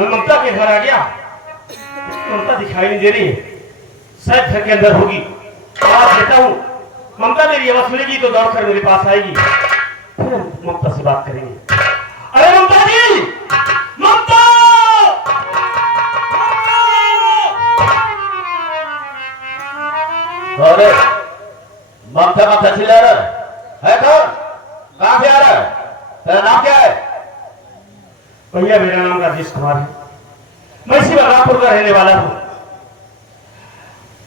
मैं ममता के घर आ गया, ममता दिखाई नहीं दे रही है, शायद घर के अंदर होगी। आवाज देता हूँ, ममता मेरी आवाज सुनेगी तो दौड़कर मेरे पास आएगी, फिर ममता से बात करेंगे। अरे ममता जी, ममता! अरे ममता ममता चिल्ला रहा है कौन? कहां से आ रहा है? तेरा नाम क्या है? भैया मेरा नाम राजेश कुमार है, मैं इसी बलरामपुर का रहने वाला हूँ।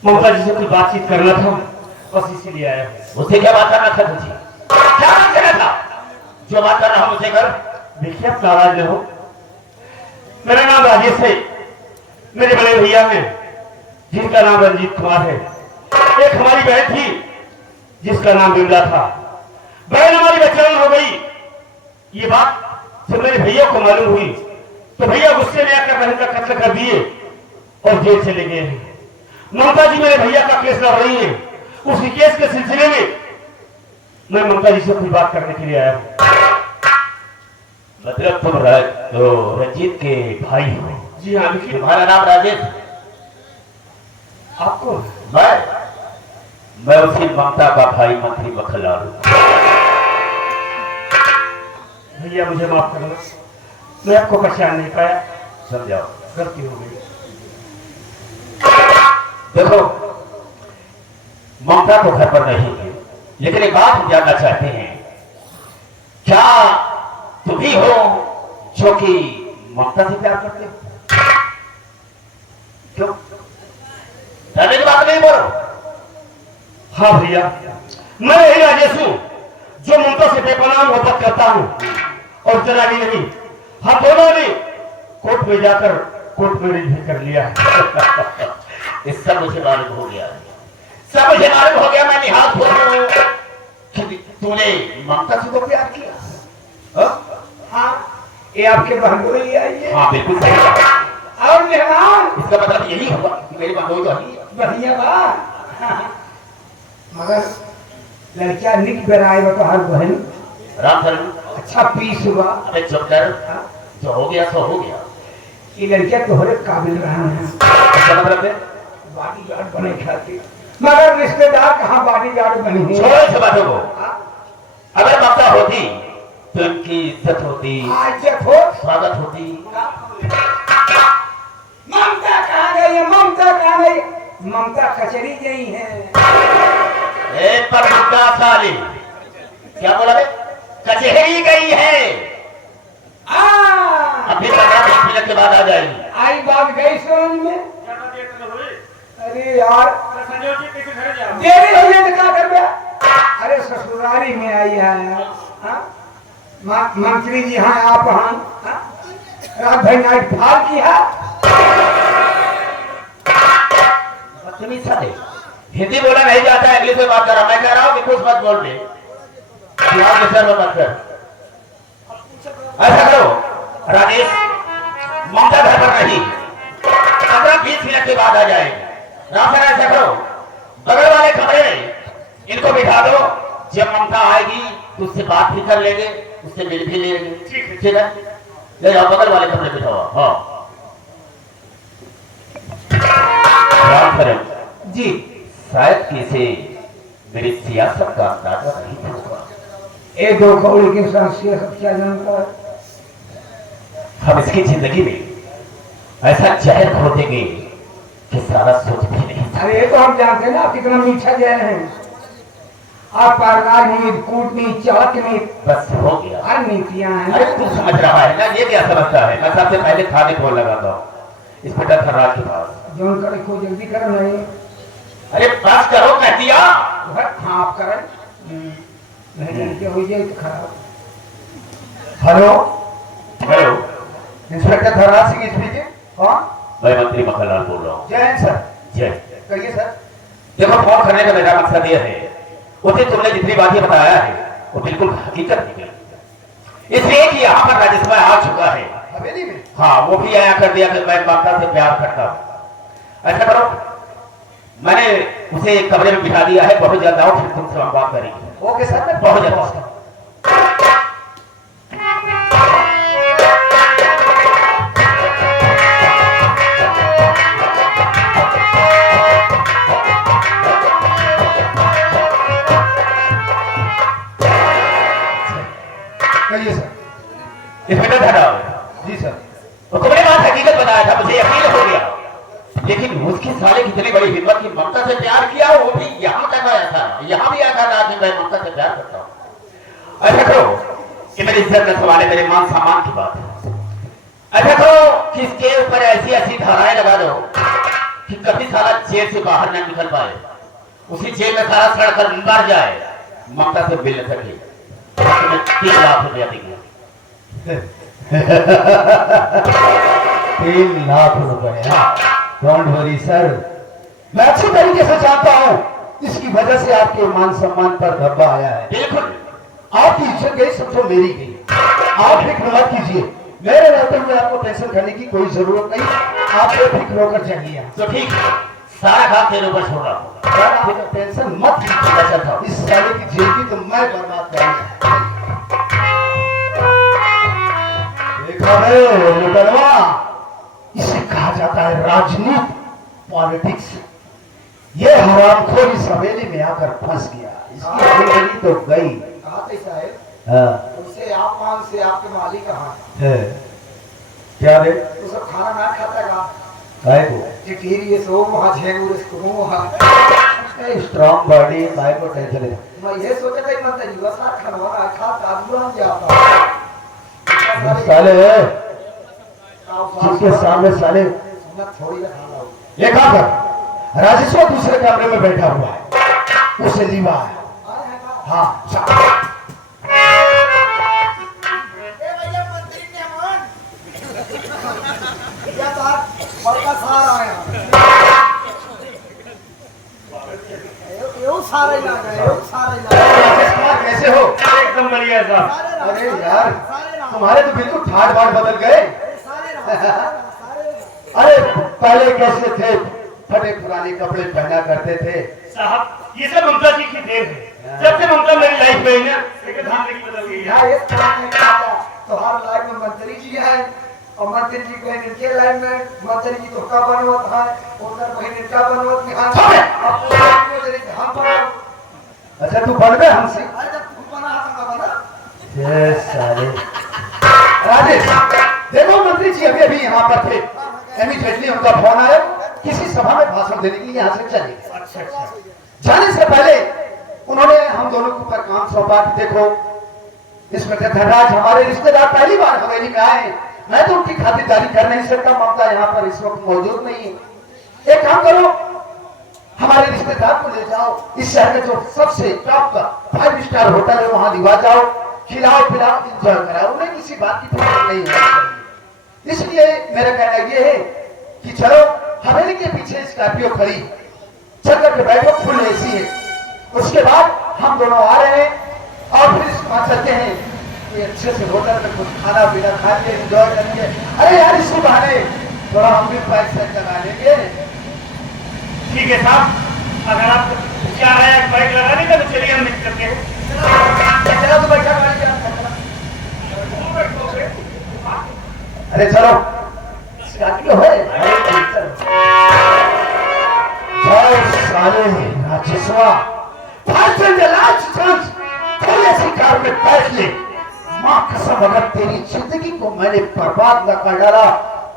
ममता जी से कुछ बातचीत करना था, बस इसीलिए आया हूँ। उससे क्या बात करना था तुझे? क्या बात करना था? जो बात कर रहा हूँ उसे कर। देखिए आप नाराज न हो, मेरा नाम राजेश है, मेरे बड़े भैया हैं जिनका नाम रंजीत कुमार है। एक हमारी बहन थी जिसका नाम बिमला था, बहन हमारी बच्चन हो गई। ये बात जब मेरे भैया को मालूम हुई तो भैया गुस्से में आकर बहन का कत्ल कर दिए और जेल चले गए हैं। ममता जी मेरे भैया का केस लड़ रही है, उसी केस के सिलसिले में मैं ममता जी से कुछ बात करने के लिए आया हूँ। मतलब तुम तो रंजीत के भाई हो? जी हाँ। लिखिए। तुम्हारा नाम राजेश? आपको? मैं उसी ममता का भाई मंत्री मखनलाल हूँ। भैया मुझे माफ करना, मैं आपको पहचान नहीं पाया, समझाओ। गलती हो गई। देखो ममता तो घर पर नहीं है, लेकिन एक बात जानना चाहते हैं, क्या तुम ही हो जो कि ममता से प्यार करते हो? क्यों डरने की बात नहीं बोलो। हाँ भैया, मैं यही राजेश हूँ जो ममता से बेपनाह मोहब्बत करता हूँ और जलानी नहीं। हम दोनों ने कोर्ट में जाकर कोर्ट मैरिज भी कर लिया है। इस सब मुझे मालूम हो गया, सब मुझे मालूम हो गया। मैं निहाल हो रहा हूँ कि तूने ममता से तो प्यार किया। हाँ, ये आपके बहनोई आई है। हाँ बिल्कुल सही बात। और मेहमान इसका मतलब यही हुआ कि मेरी बहनोई तो आई है। बढ़िया बात। मगर लड़कियां निक बनाए तो हर बहन राम सर अच्छा पीस हुआ। अबे चुप कर, जो हो गया सो हो गया। ये लड़कियां तोहरे काबिल रहा है, इसका मतलब है बॉडीगार्ड बने खाती, मगर रिश्तेदार कहाँ बॉडीगार्ड बनी है। छोड़ो इस बातों को। अगर ममता होती तो इनकी इज्जत होती, इज्जत हो। स्वागत होती। ममता कहाँ गई है? ममता कहाँ गई? ममता कचहरी गई है। एक पर मुद्दा साली क्या बोला बे? कचहरी गई है। अभी 15 मिनट के बाद आ जाएगी। आई बात गई समझ में। अरे यार देरी हो गई तो क्या कर गया? अरे ससुरारी में आई है यार। मंत्री जी हाँ, आप हाँ, रात भर नाइट फाल की है। बदतमीज साले, हिंदी बोला नहीं जाता है, इंग्लिश में बात कर रहा। मैं कह रहा हूँ कि कुछ मत बोल दे, बिहार के सर में मत कर। ऐसा करो राजेश, ममता घर पर नहीं, 15-20 मिनट के बाद आ जाएगी। राम सर ऐसा करो, बगल वाले कमरे में इनको बिठा दो। जब ममता आएगी तो उससे बात भी कर लेंगे, उससे मिल भी लेंगे। ठीक है, ले जाओ बगल वाले कमरे में बिठाओ। हाँ राम सर जी शायद किसे मेरी सियासत का अंदाजा नहीं होगा। ये दो कौड़ी के साथ सियासत क्या जानता है? हम इसकी जिंदगी में ऐसा जहर घोल देंगे कि सारा सोच भी नहीं सकते। अरे ये तो हम जानते हैं ना कितना मीठा जहर है। आप राजनीति, कूटनीति, चाटनीति, बस हो गया। हर नीतियां हैं। अरे तू समझ रहा है ना, ये क्या समझता है? मैं सबसे पहले थाने फोन लगाता हूँ इंस्पेक्टर खर्राज के पास। जोन करे को जल्दी करो नहीं। अरे बस करो कह दिया। हाँ आप करें, नहीं हो जाए तो खराब। Hello hello, inspector Dhanraj Singh speaking. कौन? मैं मंत्री मखनलाल बोल रहा हूँ। जय हिंद सर। जय। कहिए सर। देखो फोन करने का मेरा मकसद यह है, उसे तुमने जितनी बातें बताया है वो बिल्कुल हकीकत निकली। इसलिए कि यहाँ पर राजेश भाई आ चुका है हवेली में। हाँ, वो भी आया कर दिया कि मैं ममता से प्यार करता हूँ। ऐसा करो, मैंने उसे कमरे में बिठा दिया है, बहुत जल्द आओ, फिर तुमसे हम बात करेंगे। ओके सर, मैं बहुत जल्द। साले कितनी बड़ी हिम्मत की ममता से प्यार किया, वो भी यहाँ तक आया था, यहाँ भी आकर रहा कि मैं ममता से प्यार करता हूँ। ऐसा करो कि मेरी इज्जत में सवाल है, मेरे मान सम्मान की बात है। ऐसा करो कि इसके ऊपर ऐसी ऐसी धाराएं लगा दो कि कभी साला जेल से बाहर न निकल पाए, उसी जेल में सारा सड़ कर मर जाए, ममता से मिल न सके। 3 लाख रुपया देंगे। 3 लाख रुपए? डोंट वरी सर, मैं अच्छी तरीके से जानता हूँ इसकी वजह से आपके मान सम्मान पर धब्बा आया है। बिल्कुल आपकी इज्जत गई, समझो मेरी गई। आप फिक्र मत कीजिए, मेरे रहते हुए आपको टेंशन करने की कोई जरूरत नहीं, आप बेफिक्र होकर जाइए। तो ठीक है, सारा काम तेरे ऊपर छोड़ रहा हूँ। आप टेंशन मत लीजिए, इस साले की जेल की तो मैं बर्बाद करूंगा। इसे कहा जाता है राजनीति, पॉलिटिक्स। ये हरामखोर इस हवेली में आकर फंस गया, इसकी जिंदगी तो गई। उनसे आप मांग से आपके मालिक कहाँ क्या रे? तो सब खाना ना खाता का काय को चिटीरी सो वहाँ झेंगूर इसको वहाँ स्ट्रॉन्ग बॉडी, काय को टेंशन है। मैं ये सोचा था कि मतलब युवा साथ खनवाना खा ताजू हम जाता साले जिसके सामने साले थोड़ी खा लो ये कहा कर, राजेश्वर दूसरे कमरे में बैठा हुआ है, उसे लीवा है। हाँ कैसे हो? एकदम बढ़िया साहब। अरे यार, तुम्हारे तो बिल्कुल ठाट बाट बदल गए। अरे पहले कैसे थे? फटे पुराने कपड़े पहना करते थे। साहब ये सब ममता जी की देन है। जब से ममता मेरी लाइफ में है ना, लेकिन जिंदगी बदल गई है। तो हर लाइफ में मंत्री जी है और मंत्री जी कहीं इनके लाइन में मंत्री जी धोखा बनवत है, उधर कहीं इनका बनवत में हम अच्छा तू बढ़ गए हमसे? अरे जब तू बना था बना ये साले राजेश, देखो मंत्री जी अभी अभी यहाँ पर थे, इमीडिएटली उनका फोन आया, किसी सभा में भाषण देने के लिए यहाँ से चले गए। अच्छा जाने से पहले उन्होंने हम दोनों के ऊपर काम सौंपा कि देखो इसमें धनराज हमारे रिश्तेदार पहली बार हवेली में आए, मैं तो उनकी खातिरदारी कर नहीं सकता, ममता यहाँ पर इस वक्त मौजूद नहीं है। एक काम करो, हमारे रिश्तेदार को ले जाओ, इस शहर में जो सबसे टॉप का 5 स्टार होटल है वहां दिवा जाओ, खिलाओ पिलाओ, एंजॉय कराओ, उन्हें किसी बात की फिक्र नहीं होनी चाहिए। इसलिए मेरा कहना यह है कि चलो हवेली के पीछे स्कॉर्पियो खड़ी, चल करके बैठो, फुल एसी है। उसके बाद हम दोनों आ रहे हैं और फिर वहां चलते हैं कि अच्छे से होटल में कुछ खाना पीना खाएंगे, एंजॉय करेंगे। अरे यार इसी बहाने थोड़ा हम भी पैसे लगा लेंगे। ठीक है साहब, अगर आप क्या है बाइक लगाने का तो चलिए हम निकल करते हैं। चलो तो बैठा अरे चलो स्कॉर्पियो है। जाओ साले राजेश्वर, थोड़े सी कार में बैठ ले। माँ कसम अगर तेरी जिंदगी को मैंने बर्बाद न कर डाला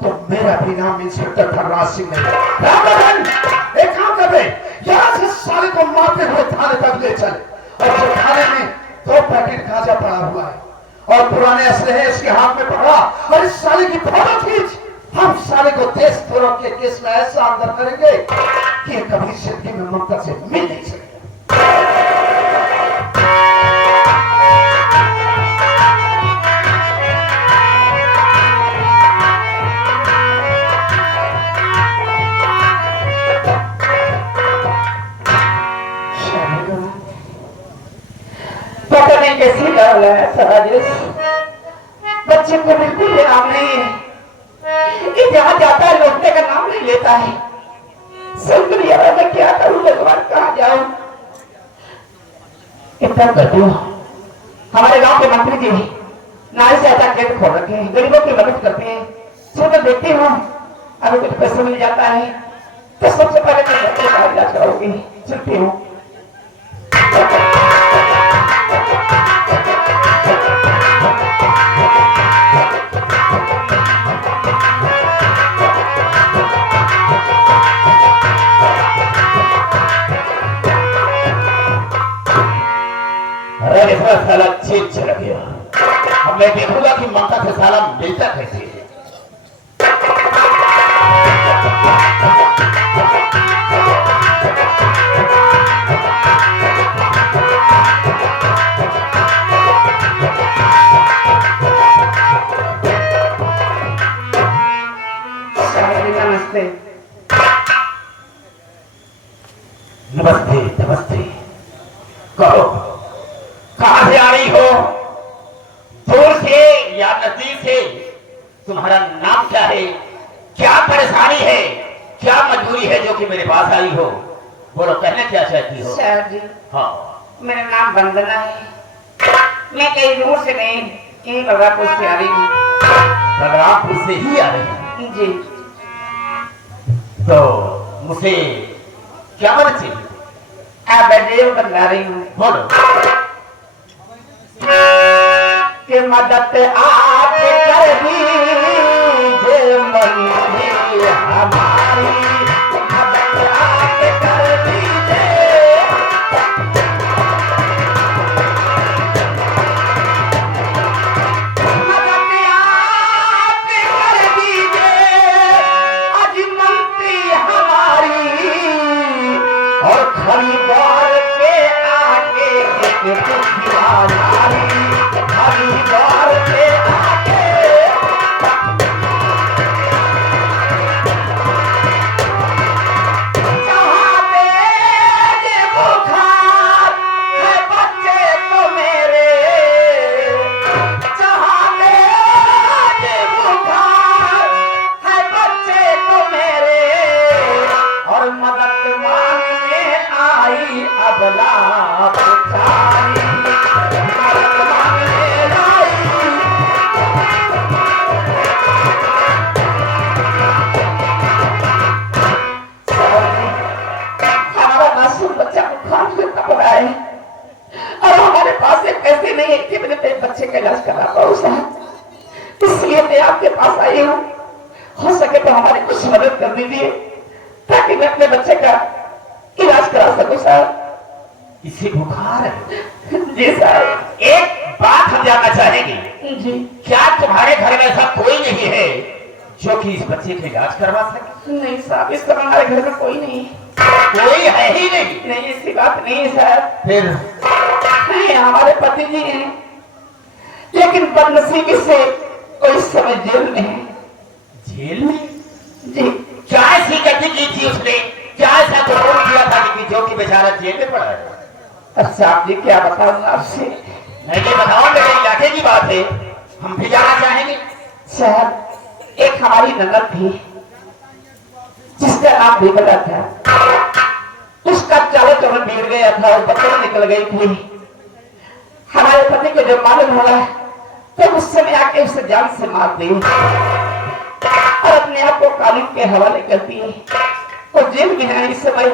तो मेरा भी नाम इंस्पेक्टर धनराज सिंह नहीं। रामबन, एक काम कर, यहाँ से साले को मारते हुए थाने तक ले चल, और जो थाने में 2 पैकेट गांजा पड़ा हुआ है और पुराने असले हैं इसके हाथ में पकड़ा, और इस साले की फोटो खींच। हम साले को देशद्रोह के केस में ऐसा अंदर करेंगे कि कभी जिंदगी में ममता से मिल नहीं सकेगा। पता नहीं कैसी गाल है राजेश, बच्चे को बिल्कुल भी नाम नहीं है, ये जहाँ जाता है लौटने का नाम नहीं लेता है। समझ नहीं आ रहा मैं क्या करूं, भगवान कहाँ जाऊं। इतना कर दो, हमारे गांव के मंत्री जी नारी सहायता केंद्र खोल रखे हैं, गरीबों की मदद करते हैं। तो देखती हूँ अगर कुछ पैसा मिल जाता है तो सबसे पहले मैं बच्चे का इलाज कराऊंगी। चलती हूँ। साला मिलता कैसे है? नमस्ते। नमस्ते नमस्ते। कहो कहां से आ रही हो? दूर से या नजदीक से? तुम्हारा नाम क्या है? क्या परेशानी है? क्या मजबूरी है जो कि मेरे पास आई हो? बोलो, कहना क्या चाहती हो? सर जी, हाँ, मेरा नाम वंदना है। मैं कई दूर से नहीं, यही बलरामपुर से आ रही हूँ। बलरामपुर से ही आ रही हो? जी। तो मुझे क्या मदद चाहिए? आप बजे बता रही हूँ बोलो। कि मदद आप कर दीजिए मंदिर हमारी, मदद आप कर दीजिए। मदद आप कर दीजिए आज मंदिर हमारी, और खरीदार के आगे एक दीवानारी, खरीदार के आगे। जहाँ तेज बुखार है बच्चे तो मेरे, जहाँ तेज बुखार है बच्चे तो मेरे, और मदद मांगने आई अबला बेचारी, मदद मांगने आई। हमारा मासूम बच्चा बुखार से तप रहा है, और हमारे पास एक पैसे नहीं है कि मेरे बच्चे का इलाज करा पाऊँ साहब। इसलिए मैं आपके पास आई हूँ, हो सके तो हमारी कुछ मदद कर दीजिए ताकि मैं अपने बच्चे का इलाज करा सकूं साहब। इसे बुखार है? जी साहब। एक बात हम जानना चाहेंगे, जी। क्या तुम्हारे घर में ऐसा कोई नहीं है जो कि इस बच्चे का इलाज करवा सके? नहीं साहब, इस तरह हमारे घर में कोई नहीं है। कोई है ही नहीं? नहीं, ऐसी बात नहीं है साहब। फिर नहीं, हमारे पति जी हैं, लेकिन बदनसीबी से वो इस समय जेल में है। जेल में? जी। क्या ऐसी गलती की थी उसने? क्या ऐसा कसूर किया था कि जो कि बेचारा जेल में पड़ा है? अच्छा आप जी, क्या बताऊं आपसे? नहीं ये बताओ, मेरे इलाके की बात है, हम भी जाना चाहेंगे। साहब, एक हमारी ननद थी जिसका नाम बिमला था। उसका चाल चलन बिगड़ गया था और बच्चा निकल गई थी। हमारे पति को जब मालूम हुआ तो उस समय आके उसे जान से मार दी और अपने आप को कानून के हवाले कर दिए। वो जेल में है इस समय।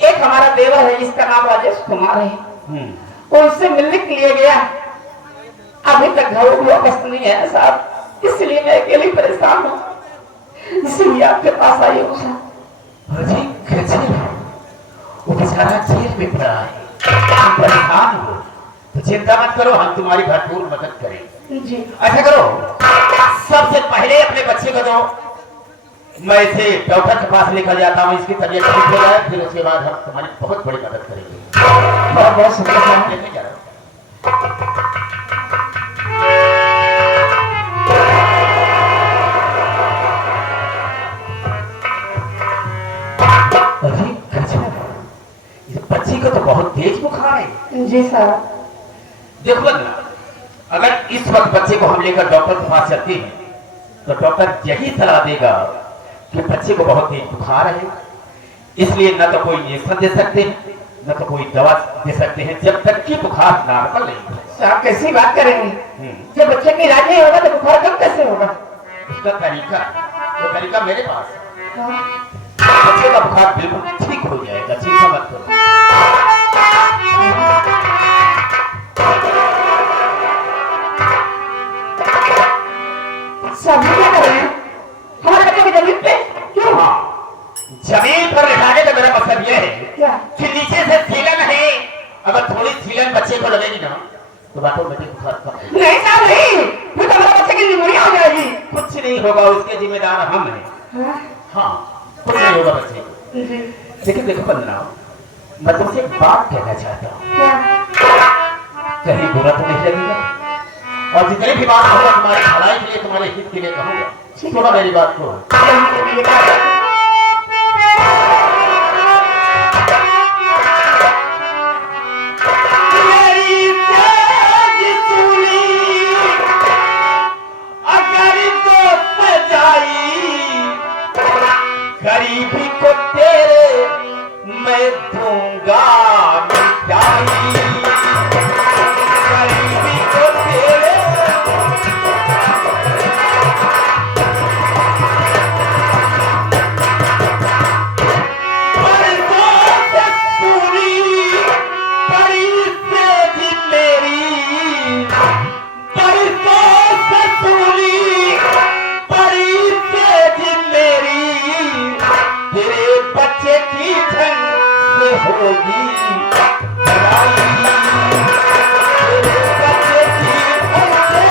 एक हमारा देवर है जिसका नाम राजेश कुमार है, वो उससे मिलने के लिए गया, अभी तक घर वापस नहीं है साहब, इसलिए मैं अकेली परेशान हूँ, इसलिए आपके पास आई हूँ साहब। अरे कैसे वो बेचारा जेल में पड़ा है, हम परेशान हो, तो चिंता मत करो, हम तुम्हारी भरपूर मदद करेंगे। जी। ऐसा करो, सबसे पहले अपने बच्चे को दो, मैं इसे डॉक्टर के पास लेकर जाता हूँ, इसकी तबीयत ठीक हो जाए, फिर उसके बाद हम तुम्हारी बहुत बड़ी मदद करेंगे। बहुत बहुत शुक्रिया साहब। लेके जा रहा हूं। अरे गजब, इस बच्ची को तो बहुत तेज बुखार है। जी साहब। देखो बंदना, अगर इस वक्त बच्चे को हम लेकर डॉक्टर के पास चलते हैं तो डॉक्टर यही सलाह देगा कि बच्चे को बहुत तेज बुखार है, इसलिए न तो कोई इंजेक्शन दे सकते हैं न तो कोई दवा दे सकते हैं जब तक कि बुखार नॉर्मल नहीं हो। आप कैसी बात करेंगे? जब बच्चे की इलाज नहीं होगा तो बुखार कब कैसे होगा? उसका तरीका, वो तरीका मेरे पास है। हाँ। बच्चे का बुखार बिल्कुल ठीक हो जाएगा, चिंता मत करो। सब क्या कर रहे हैं? हमारे बच्चे की जमीन पे क्यों? हाँ, जमीन पर लिटाने का मेरा मतलब यह है क्या? कि नीचे से सीलन है, अगर थोड़ी सीलन बच्चे को लगेगी ना तो बातों में बुखार कम हो जाएगा। नहीं साहब नहीं, फिर तो हमारे बच्चे नहीं होगा, उसके जिम्मेदार हम हैं। हाँ, कुछ नहीं होगा बच्चे को। लेकिन देखो बंदना, मैं तुमसे एक बात कहना चाहता हूँ, कहीं बुरा तो नहीं लगेगा? और जितनी भी बात होगा तुम्हारी भलाई के लिए, तुम्हारे हित के लिए कहूँगा, सुनो मेरी बात को। गरीबी को तेरे मैं दूंगा मिटाई, गरीबी को तेरे परसों से पूरी पड़ी सेधी मेरी, परसों से पूरी पड़ी सेधी मेरी, तेरे बच्चे की धन से होगी लड़ाई, तेरे बच्चे की धन से।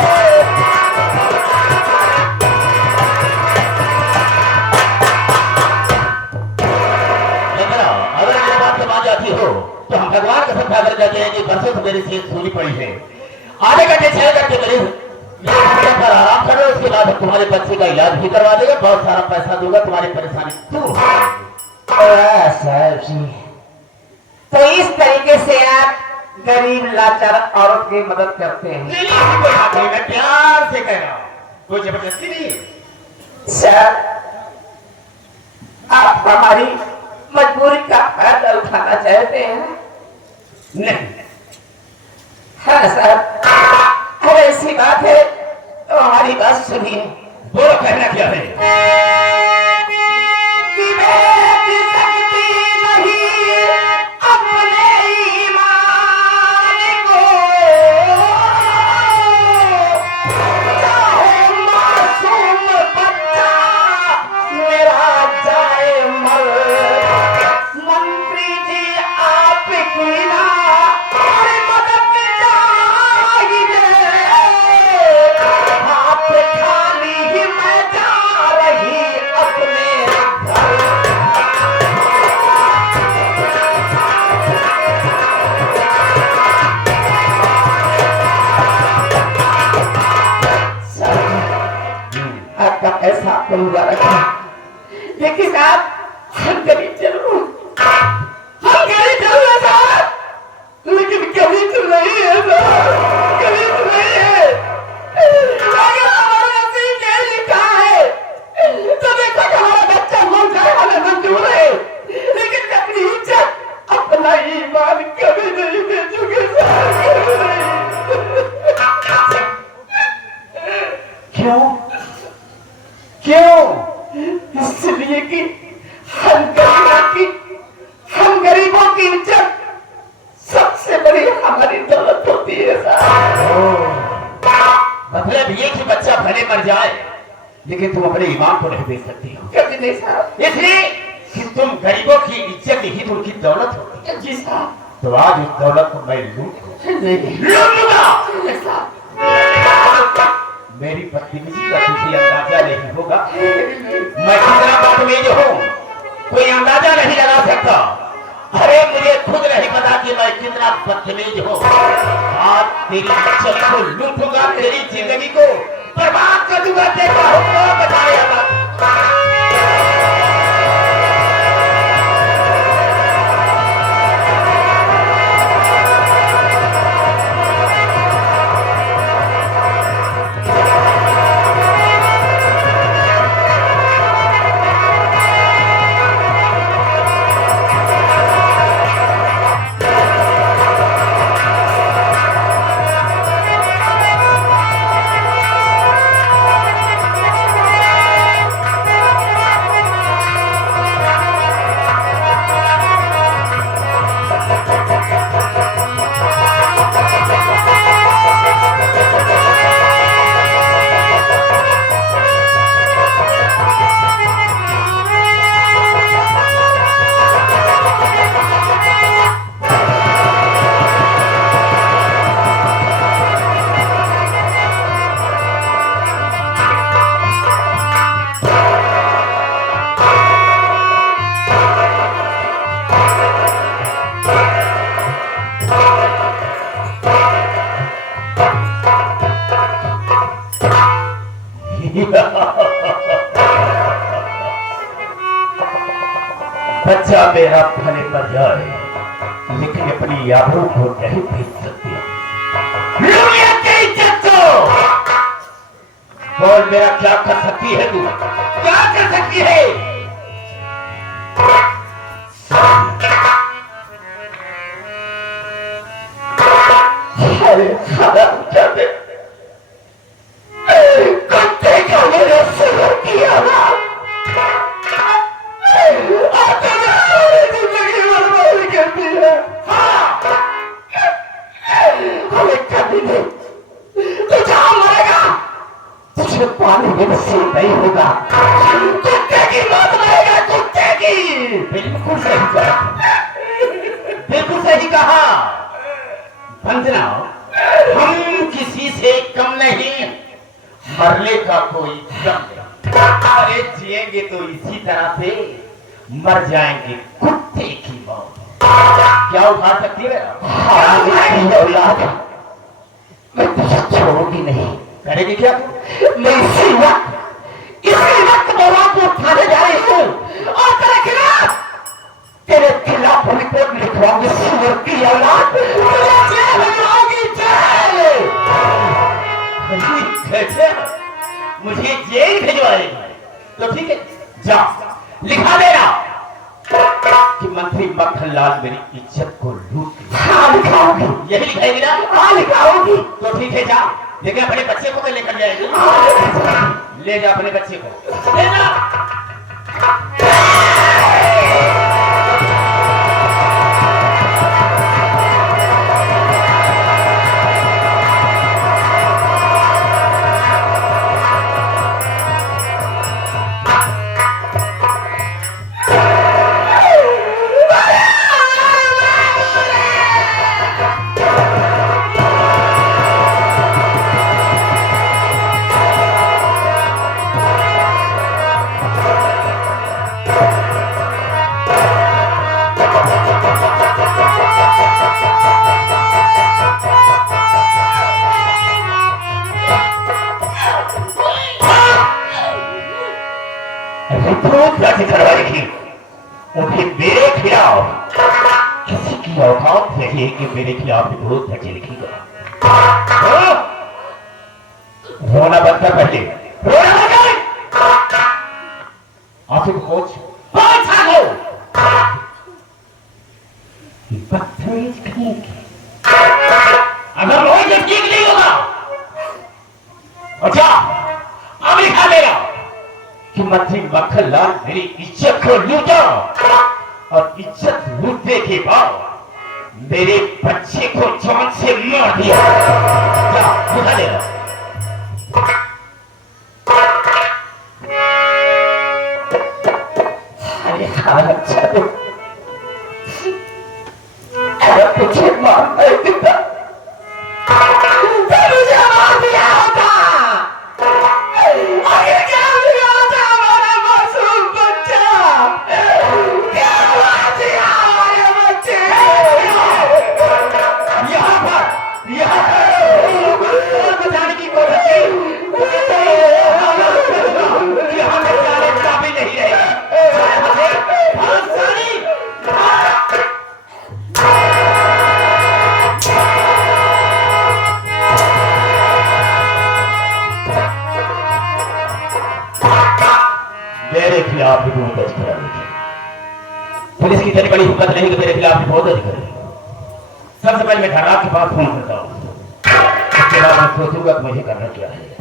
अगर ये बात समझ जाती हो तो हम भगवान का सब कर जाते हैं कि बरसों से मेरी सेहत सूनी पड़ी है, आधे घंटे 6 घंटे मेरे पर आराम करो, उसके बाद तुम्हारे बच्चे का इलाज भी करवा देगा, बहुत सारा पैसा दूंगा, तुम्हारी परेशानी दूर हो जाएगी। साहब जी, तो इस तरीके से आप गरीब लाचार औरत की मदद करते हैं? नहीं, कोई बात नहीं, मैं प्यार से कह रहा हूँ, कोई जबरदस्ती नहीं है। सर, आप हमारी मजबूरी का फायदा उठाना चाहते हैं? नहीं, हाँ सर, अगर ऐसी बात है तो हमारी बात सुनिए। बोलो कहना क्या है? कि बेच सकती नहीं अपने ईमान को, चाहे मासूम बच्चा मेरा जाए मर, मंत्री जी आपकी ना मदद चाहिए, हाथ खाली ही मैं जा रही अपने घर। आपका पैसा आपको हुआ रखा, लेकिन आप हम गरीब जरूर, हम गरीब जरूर है साहब, लेकिन गरीब तो नहीं है साहब, गरीब तो नहीं है। अगर हमारा नसीब नहीं लिखा है तो देखो कि हमारा बच्चा मर जाए, हमें मंजूर है, लेकिन अपनी इज्जत, अपना ईमान कभी नहीं बेचोगे साहब, कभी नहीं। क्यों? क्यों? इसलिए कि हम गरीबों की इज्जत सबसे बड़ी हमारी दौलत होती है साहब। मतलब ये कि बच्चा भले मर जाए, लेकिन तुम अपने ईमान को नहीं बेच सकती हो। कभी नहीं साहब। इसलिए कि तुम गरीबों की इज्जत ही तो उनकी दौलत होती है। जी साहब। तो आज उस दौलत को मैं लूट लूंगा। मेरी बदतमीजी का तुझे अंदाजा नहीं होगा, मैं कितना बदतमीज हूँ कोई अंदाजा नहीं लगा सकता। अरे मुझे खुद नहीं पता कि मैं कितना बदतमीज हूँ। आज तेरी इज्जत को लूटूंगा, तेरी जिंदगी को बर्बाद कर दूंगा, देखा होगा बताया। बच्चा मेरा भले पर जाए लेकिन अपनी आबरू को नहीं भेज सकती। लुलिया की इज्जत को बोल, मेरा क्या कर सकती है तू? क्या कर सकती है? अरे हरामजादे, कुत्ते को मेरे से किया ना, जिंदगी बर्बाद कर दी है। हमें कभी नहीं, तू जहां मरेगा तुझे पानी में नसीब नहीं होगा। कुत्ते की मौत मरेगा, कुत्ते की। बिल्कुल सही कहा, बिल्कुल सही कहा। वंदना, हम किसी से कम नहीं, मरने का कोई दम नहीं। अरे जिएंगे तो इसी तरह से, मर जाएंगे कुत्ते की मौत। क्या उखाड़ सकती है? औलाद, मैं तुझे छोड़ूंगी नहीं। करेगी क्या? मैं इसी वक्त मौलाद को उठाने जा रही हूँ और तेरे खिलाफ रिपोर्ट लिखवाऊंगी। सुअर की औलाद, तुझे जेल जाओगी, जेल। मुझे जेल भिजवाएगी तो ठीक है, जा लिखा देना कि मंत्री मक्खनलाल मेरी इज्जत को लूट लिया। हाँ लिखाऊंगी। यही लिखाएगी ना? हाँ लिखाऊंगी। तो ठीक है, जा, लेकिन अपने बच्चे को तो लेकर जाएगी। ले जा अपने बच्चे को, ले जा। मेरे खिलाफ किसी की औकात नहीं है कि मेरे खिलाफ रिपोर्ट दर्ज लिखेगा। रोना बंद कर, पहले रोना बंद कर। आंसू को पोंछ हो। बदतमीज कहीं की, अगर रोज ठीक नहीं होगा अच्छा अब लिखा देगा कि मंत्री मक्खनलाल मेरी इज्जत को लूटा और इज्जत लूटने के बाद मेरे बच्चे को जान से मार दिया। जा लिखा देगा। अरे हरामजादे, अगर तुझे मारना है कितना तो मुझे मार दिया होता। आगे क्या दिया होता हमारा मासूम बच्चा? क्या मार दिया हमारे बच्चे? यहाँ पर बचाने की कोशिश की, यहाँ में जाने का भी नहीं रहे। मेरे खिलाफ रिपोर्ट दर्ज करा दी। पुलिस की इतनी बड़ी हिम्मत नहीं कि मेरे खिलाफ रिपोर्ट दर्ज करे। सबसे पहले मैं धर्राज के पास फोन करता हूँ, उसके बाद मैं सोचूंगा कि मुझे करना क्या है।